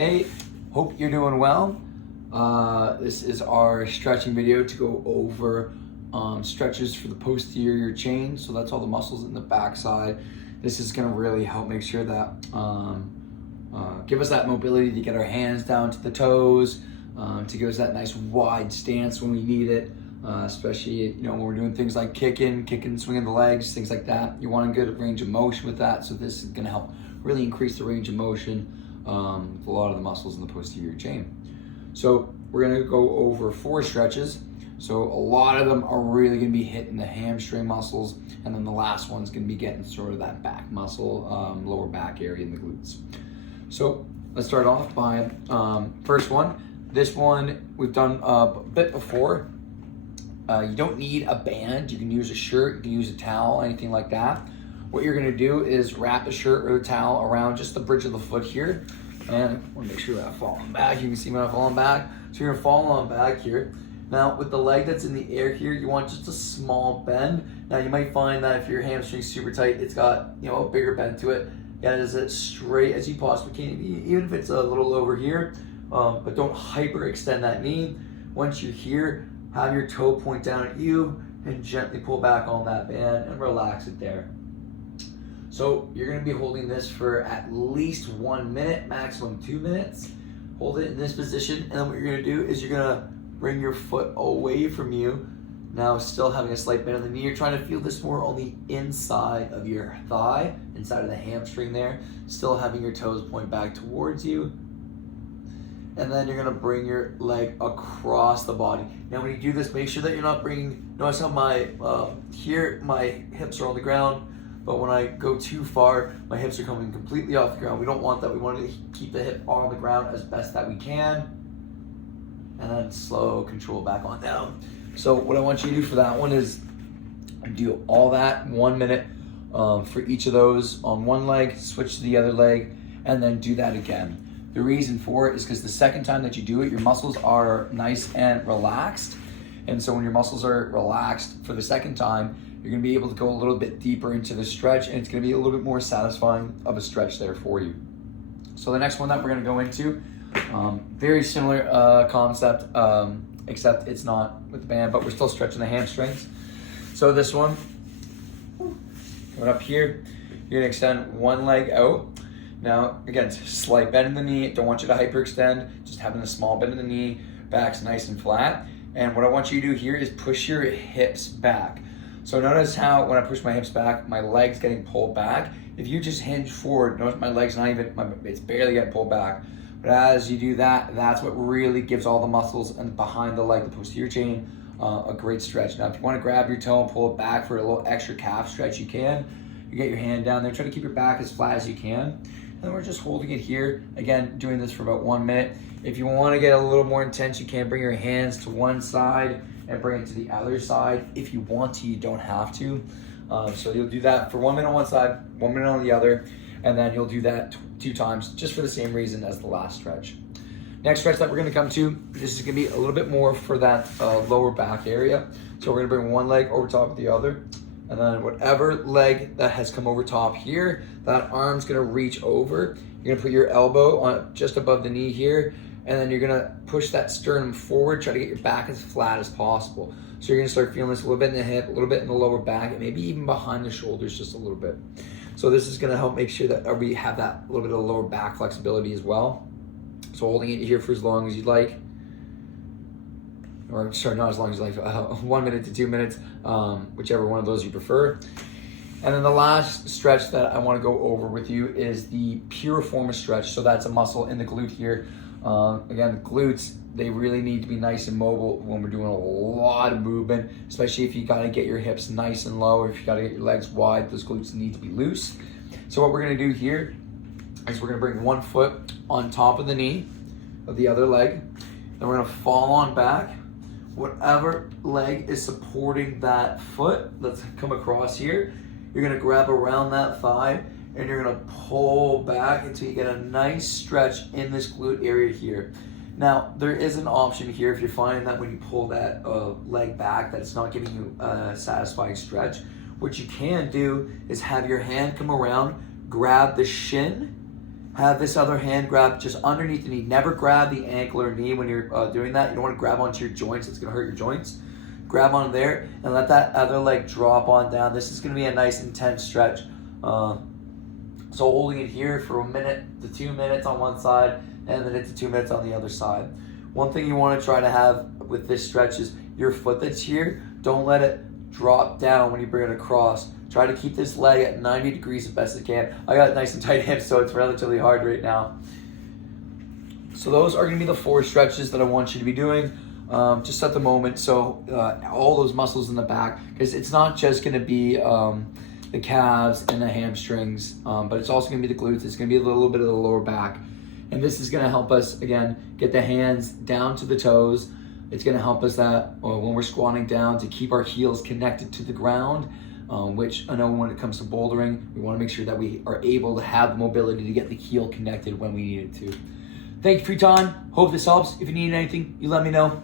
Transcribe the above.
Hey, hope you're doing well. This is our stretching video to go over stretches for the posterior chain. So that's all the muscles in the backside. This is gonna really help make sure that give us that mobility to get our hands down to the toes, to give us that nice wide stance when we need it, especially when we're doing things like kicking, swinging the legs, things like that. You want a good range of motion with that. So this is gonna help really increase the range of motion with a lot of the muscles in the posterior chain. So we're gonna go over 4 stretches. So a lot of them are really gonna be hitting the hamstring muscles, and then the last one's gonna be getting sort of that back muscle, lower back area in the glutes. So let's start off by first one. This one we've done a bit before. You don't need a band. You can use a shirt, you can use a towel, anything like that. What you're gonna do is wrap a shirt or a towel around just the bridge of the foot here. And I wanna make sure that I'm falling back. You can see when I'm falling back. So you're gonna fall on back here. Now with the leg that's in the air here, you want just a small bend. Now you might find that if your hamstring's super tight, it's got a bigger bend to it. Get it as straight as you possibly can, even if it's a little over here, but don't hyperextend that knee. Once you're here, have your toe point down at you and gently pull back on that band and relax it there. So you're gonna be holding this for at least 1 minute, maximum 2 minutes. Hold it in this position, and then what you're gonna do is you're gonna bring your foot away from you. Now still having a slight bend in the knee. You're trying to feel this more on the inside of your thigh, inside of the hamstring there. Still having your toes point back towards you. And then you're gonna bring your leg across the body. Now when you do this, make sure that you're not bringing, notice how here my hips are on the ground, but when I go too far, my hips are coming completely off the ground. We don't want that. We want to keep the hip on the ground as best that we can. And then slow control back on down. So what I want you to do for that one is do all that 1 minute for each of those on one leg, switch to the other leg, and then do that again. The reason for it is because the second time that you do it, your muscles are nice and relaxed. And so when your muscles are relaxed for the second time, you're gonna be able to go a little bit deeper into the stretch, and it's gonna be a little bit more satisfying of a stretch there for you. So the next one that we're gonna go into, very similar concept, except it's not with the band, but we're still stretching the hamstrings. So this one, coming up here, you're gonna extend one leg out. Now, again, slight bend in the knee. Don't want you to hyperextend, just having a small bend in the knee, back's nice and flat. And what I want you to do here is push your hips back. So notice how when I push my hips back, my leg's getting pulled back. If you just hinge forward, notice my leg's not even, it's barely getting pulled back. But as you do that, that's what really gives all the muscles and behind the leg, the posterior chain, a great stretch. Now, if you want to grab your toe and pull it back for a little extra calf stretch, you can. You get your hand down there, try to keep your back as flat as you can. And we're just holding it here. Again, doing this for about 1 minute. If you want to get a little more intense, you can bring your hands to one side and bring it to the other side. If you want to, you don't have to. So you'll do that for 1 minute on one side, 1 minute on the other, and then you'll do that 2 times just for the same reason as the last stretch. Next stretch that we're gonna come to, this is gonna be a little bit more for that lower back area. So we're gonna bring one leg over top of the other, and then whatever leg that has come over top here, that arm's gonna reach over. You're gonna put your elbow on just above the knee here, and then you're gonna push that sternum forward, try to get your back as flat as possible. So you're gonna start feeling this a little bit in the hip, a little bit in the lower back, and maybe even behind the shoulders just a little bit. So this is gonna help make sure that we have that little bit of lower back flexibility as well. So holding it here for as long as you'd like, or sorry, not as long as you like, 1 minute to 2 minutes, whichever one of those you prefer. And then the last stretch that I want to go over with you is the piriformis stretch. So that's a muscle in the glute here. Again, the glutes, they really need to be nice and mobile when we're doing a lot of movement, especially if you got to get your hips nice and low, or if you got to get your legs wide, those glutes need to be loose. So what we're going to do here is we're going to bring one foot on top of the knee of the other leg. Then we're going to fall on back. Whatever leg is supporting that foot, let's come across here. You're gonna grab around that thigh and you're gonna pull back until you get a nice stretch in this glute area here. Now, there is an option here if you're finding that when you pull that leg back that it's not giving you a satisfying stretch. What you can do is have your hand come around, grab the shin, Have this other hand grab just underneath the knee. Never grab the ankle or knee when you're doing that. You don't want to grab onto your joints. It's going to hurt your joints. Grab on there and let that other leg drop on down. This is going to be a nice intense stretch. So holding it here for 1 minute to 2 minutes on one side, and then to 2 minutes on the other side. One thing you want to try to have with this stretch is your foot that's here, don't let it drop down when you bring it across. Try to keep this leg at 90 degrees as best as you can. I got nice and tight hips, so it's relatively hard right now. So those are going to be the 4 stretches that I want you to be doing just at the moment. So all those muscles in the back, because it's not just going to be the calves and the hamstrings, but it's also going to be the glutes. It's going to be a little bit of the lower back. And this is going to help us, again, get the hands down to the toes. It's going to help us that when we're squatting down to keep our heels connected to the ground, which I know when it comes to bouldering, we want to make sure that we are able to have the mobility to get the heel connected when we need it to. Thank you for your time. Hope this helps. If you need anything, you let me know.